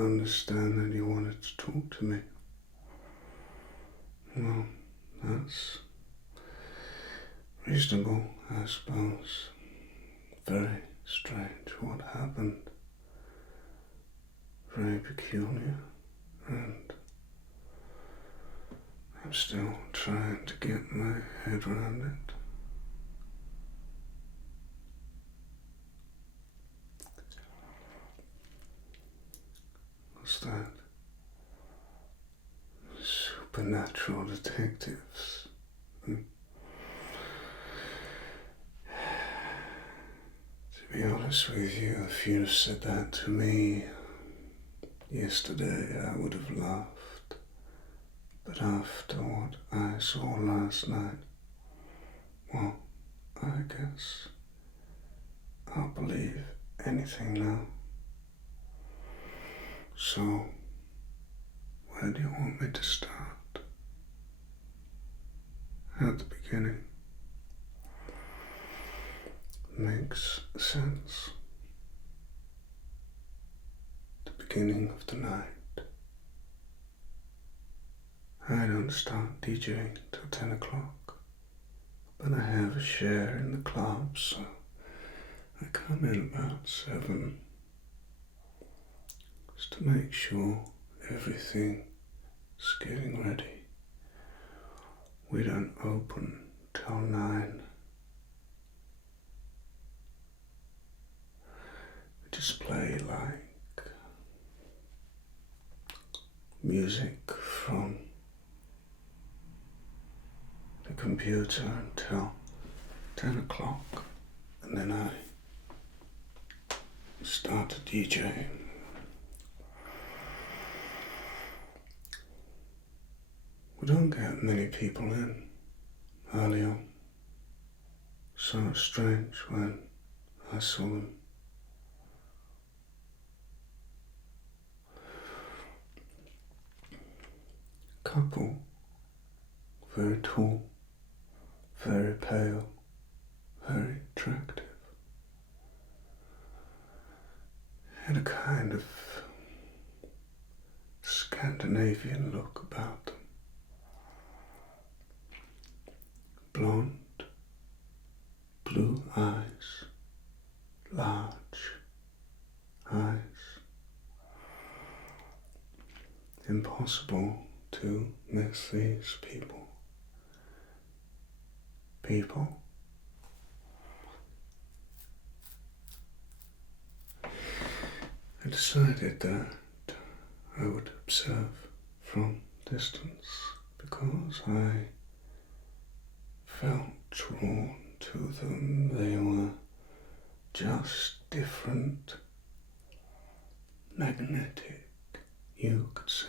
understand that you wanted to talk to me. Well, that's reasonable, I suppose. Very strange what happened. Very peculiar, and I'm still trying to get my head around it. What's that? Supernatural detectives. To be honest with you, if you'd have said that to me yesterday, I would have laughed. But after what I saw last night, well, I guess I'll believe anything now. So, where do you want me to start? At the beginning. Makes sense. The beginning of the night. I don't start DJing till 10 o'clock, but I have a share in the club, so I come in about 7, just to make sure everything is getting ready. We don't open till 9. We just play like music from the computer until 10 o'clock, and then I start to DJ. We don't get many people in early on, so it's strange when I saw them. Couple, very tall, very pale, very attractive. Had a kind of Scandinavian look about them. Blonde, blue eyes, large eyes. Impossible to miss these people. I decided that I would observe from distance because I felt drawn to them. They were just different, magnetic, you could say.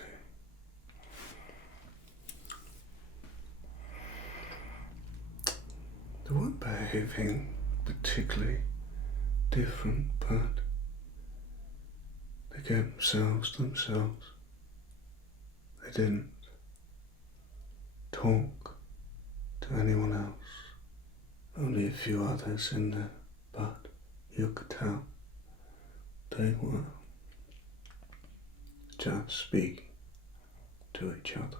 They weren't behaving particularly different, but they kept themselves to themselves. They didn't talk to anyone else. Only a few others in there, but you could tell they were just speaking to each other.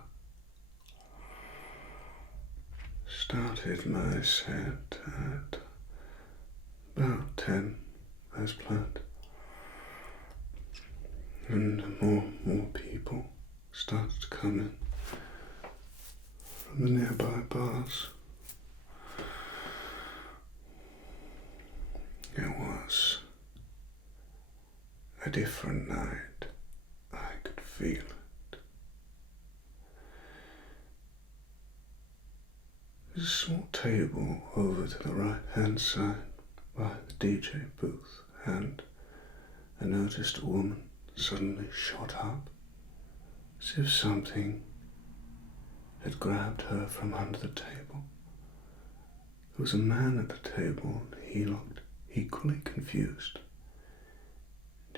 Started my set at about 10 as planned, and more people started to come in from the nearby bars. It was a different night. I could feel it. There's a small table over to the right-hand side by the DJ booth, and I noticed a woman suddenly shot up, as if something had grabbed her from under the table. There was a man at the table, and he looked equally confused.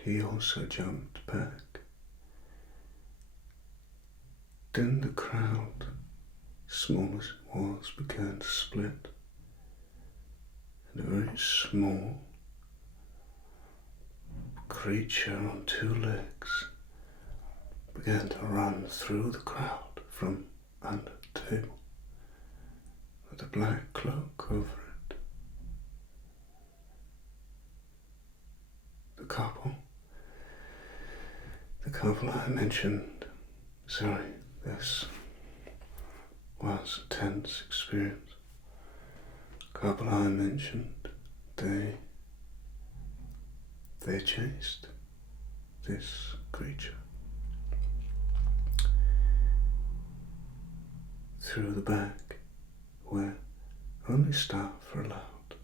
He also jumped back. Then the crowd, small as it was, began to split, and a very small creature on 2 legs began to run through the crowd from under the table with a black cloak over it. The couple I mentioned, this was a tense experience. The couple I mentioned, they chased this creature through the back where only staff are allowed.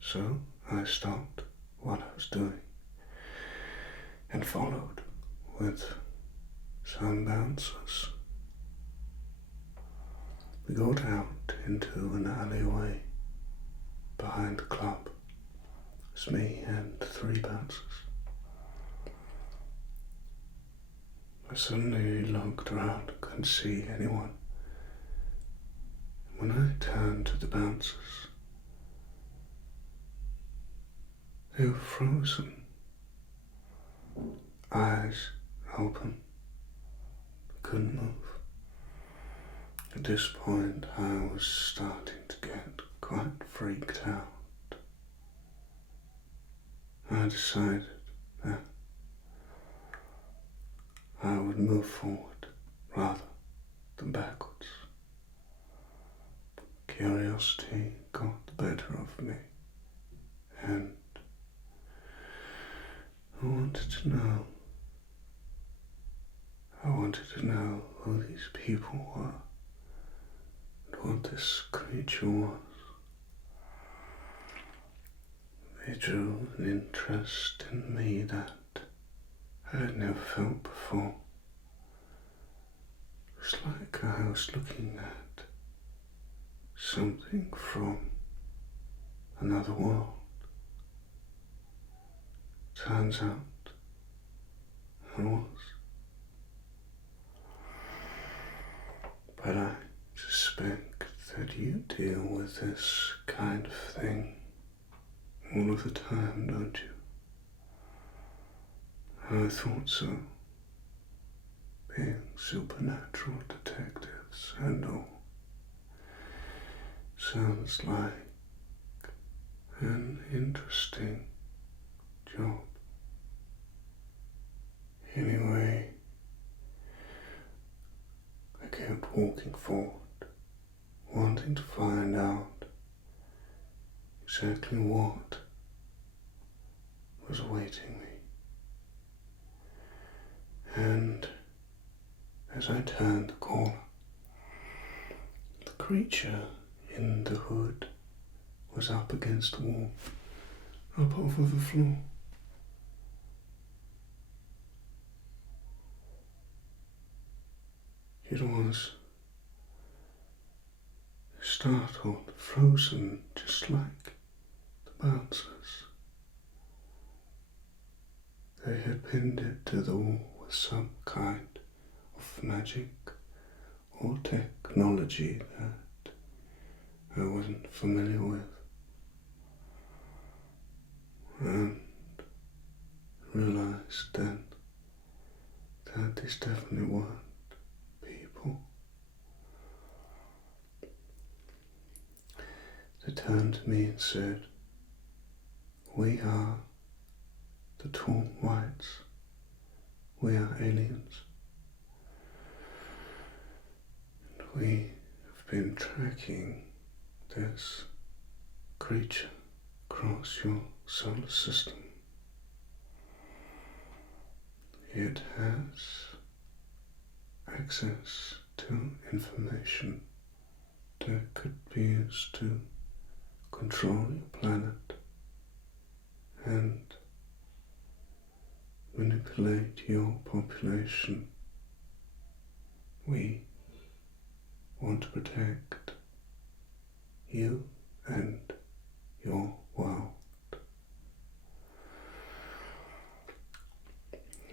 So I stopped what I was doing and followed with some bouncers. We got out into an alleyway behind the club. It's me and 3 bouncers. I suddenly looked around and couldn't see anyone. When I turned to the bouncers, they were frozen, eyes open, couldn't move. At this point, I was starting to get quite freaked out. I decided that I would move forward rather than backwards. Curiosity got the better of me, and I wanted to know who these people were and what this creature was. They drew an interest in me that I had never felt before. It was like I was looking at something from another world. Turns out I was. But I suspect that you deal with this kind of thing all of the time, don't you? I thought so. Being supernatural detectives and all sounds like an interesting job. Anyway, I kept walking forward, wanting to find out exactly what was awaiting me. And as I turned the corner, the creature in the hood was up against the wall, up over the floor. It was startled, frozen, just like the bouncers. They had pinned it to the wall with some kind of magic or technology that I wasn't familiar with, and realized then that these definitely weren't people. They turned to me and said, "We are the tall whites. We are aliens. And we have been tracking this creature across your solar system. It has access to information that could be used to control your planet and manipulate your population. We want to protect you and your world."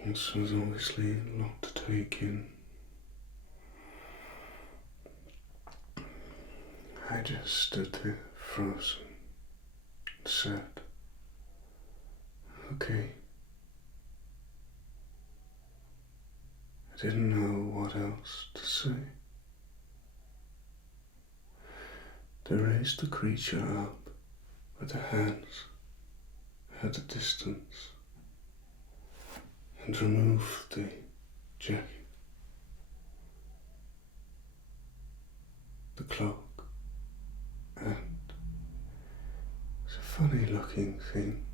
This was obviously a lot to take in. I just stood there frozen and said, "Okay, I didn't know what else to say. They raised the creature up with their hands at a distance and removed the jacket, the cloak, and it's a funny looking thing.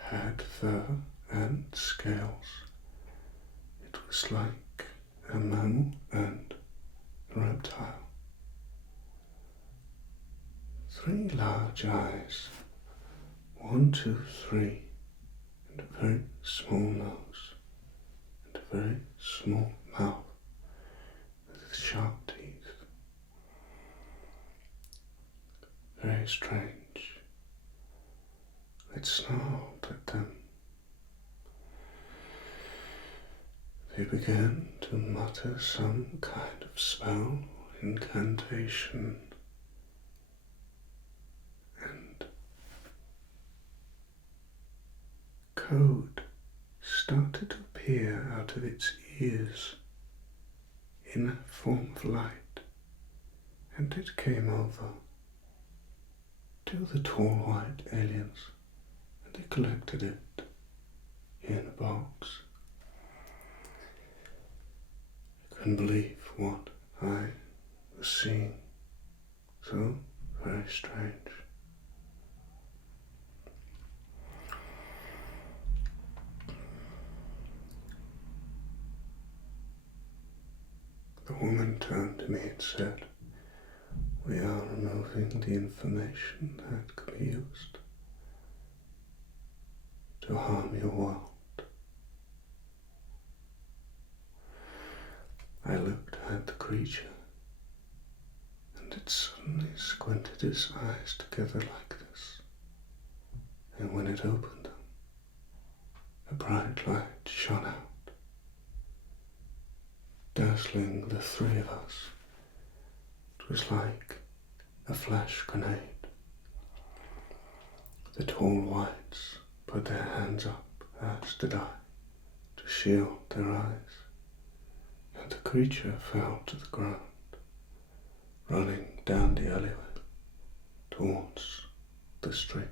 Had fur and scales. It was like a mammal and a reptile. 3 large eyes, 1, 2, 3, and a very small nose, and a very small mouth with sharp teeth. Very strange. It snarled at them. They began to mutter some kind of spell, incantation, and code started to appear out of its ears in a form of light, and it came over to the tall white aliens, and they collected it in a box. I couldn't believe what I was seeing. So very strange. The woman turned to me and said, "We are removing the information that could be used to harm your world." I looked at the creature, and it suddenly squinted its eyes together like this, and when it opened them, a bright light shone out, dazzling the 3 of us. It was like a flash grenade. The tall whites put their hands up, as did I, to shield their eyes, and the creature fell to the ground, running down the alleyway towards the street.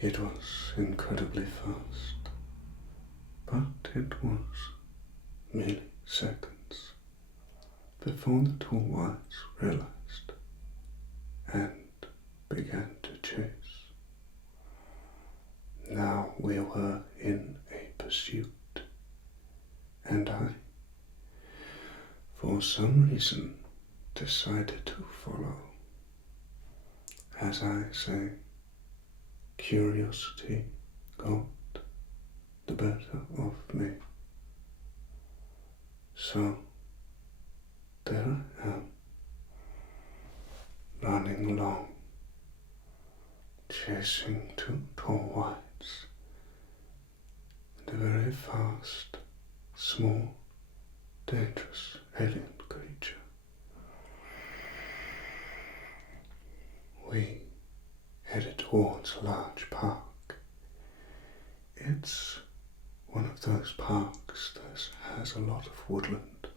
It was incredibly fast, but it was merely seconds before the tall whites realized and began to chase. Now we were in a pursuit, and I, for some reason, decided to follow. As I say, curiosity got the better of me. So there I am, running along, chasing 2 tall whites and a very fast, small, dangerous alien creature. We headed towards a large park. It's one of those parks that has a lot of woodland,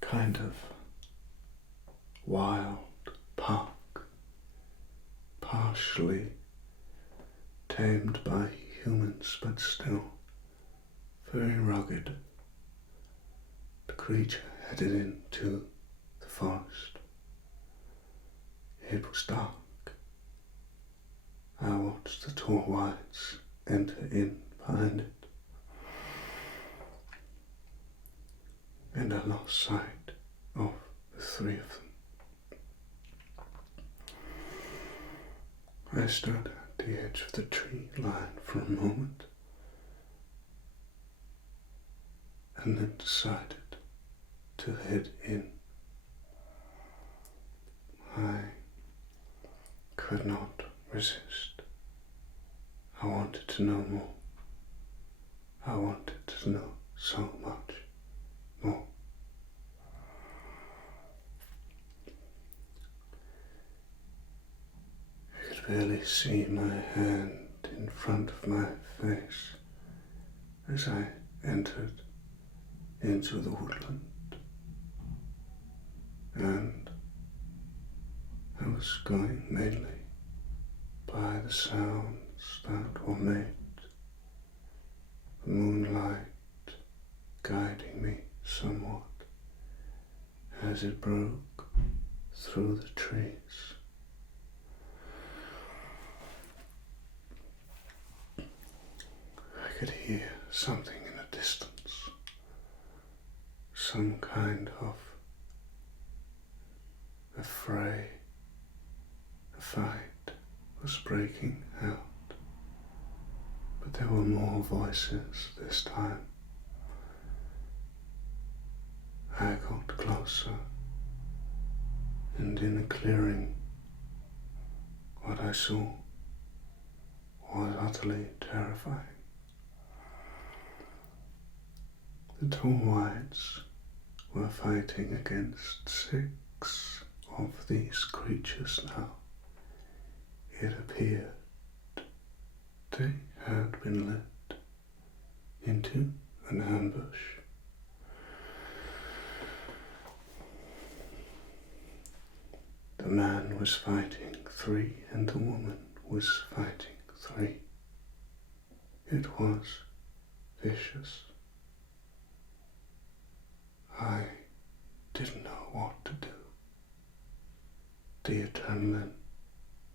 kind of wild park, partially tamed by humans but still very rugged. The creature headed into the forest. It was dark. I watched the tall whites enter in behind it, and I lost sight of the 3 of them. I stood at the edge of the tree line for a moment, and then decided to head in. I could not resist. I wanted to know more. I wanted to know so much more. I could barely see my hand in front of my face as I entered into the woodland, and I was going mainly by the sounds that were made, the moonlight guiding me somewhat as it broke through the trees. I could hear something in the distance, some kind of a fray, a fight was breaking out, but there were more voices this time. I got closer, and in a clearing, what I saw was utterly terrifying. The tall whites were fighting against 6 of these creatures now. It appeared they had been led into an ambush. The man was fighting 3 and the woman was fighting 3. It was vicious. I didn't know what to do. The adrenaline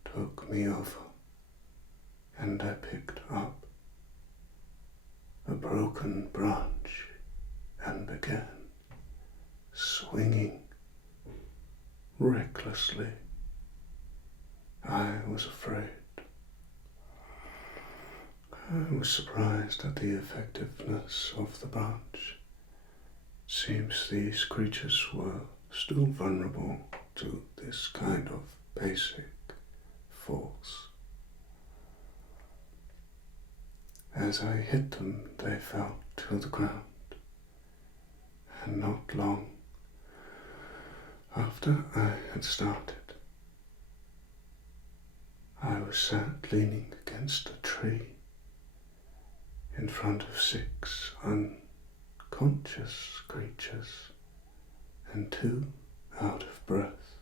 took me over, and I picked up a broken branch and began swinging recklessly. I was afraid. I was surprised at the effectiveness of the branch. Seems these creatures were still vulnerable to this kind of basic force. As I hit them, they fell to the ground, and not long after I had started, I was sat leaning against a tree in front of 6 unconscious creatures and 2 out of breath,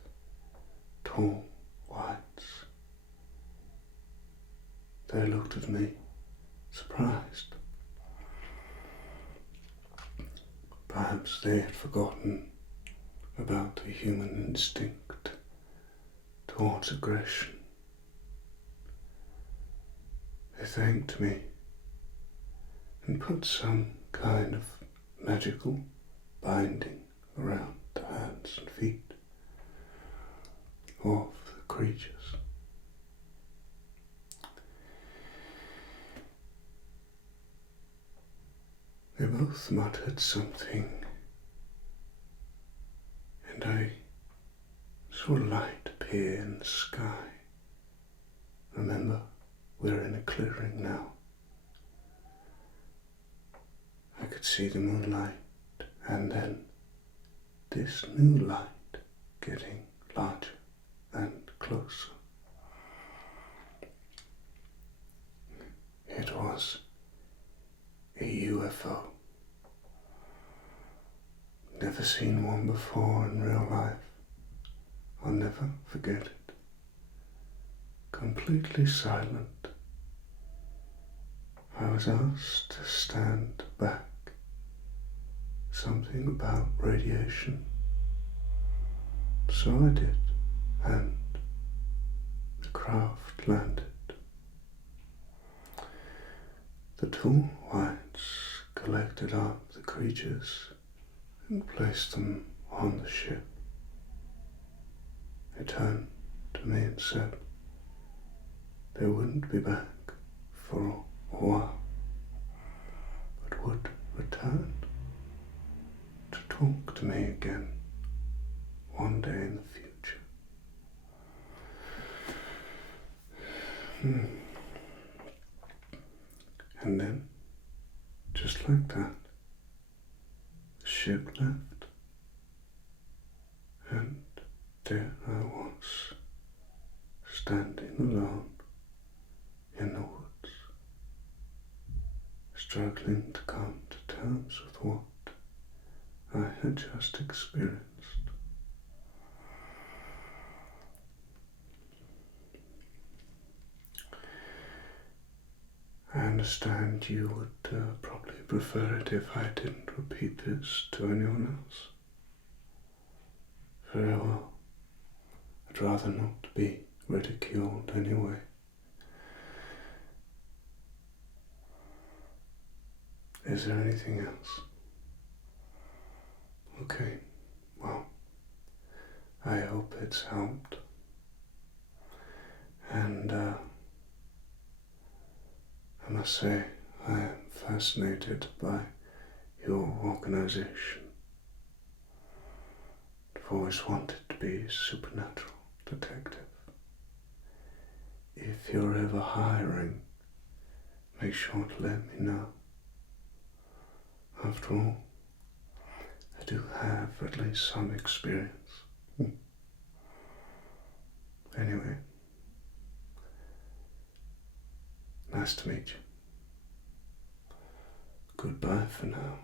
tall whites. They looked at me, surprised. Perhaps they had forgotten about the human instinct towards aggression. They thanked me and put some kind of magical binding around the hands and feet of the creatures. They both muttered something, and I saw light appear in the sky. Remember, we're in a clearing now. I could see the moonlight, and then this new light getting larger and closer. It was a UFO. Never seen one before in real life. I'll never forget it. Completely silent. I was asked to stand back. Something about radiation. So I did, and the craft landed. The tall whites collected up the creatures and placed them on the ship. They turned to me and said they wouldn't be back for a while, but would return to talk to me again one day in the future. And then, just like that, the ship left, and there I was, standing alone in the woods. struggling to come to terms with what I had just experienced. I understand you would probably prefer it if I didn't repeat this to anyone else. Very well. I'd rather not be ridiculed anyway. Is there anything else? Okay, well, I hope it's helped. And I must say, I am fascinated by your organization. I've always wanted to be a supernatural detective. If you're ever hiring, make sure to let me know. After all, I do have at least some experience. Anyway, nice to meet you. Goodbye for now.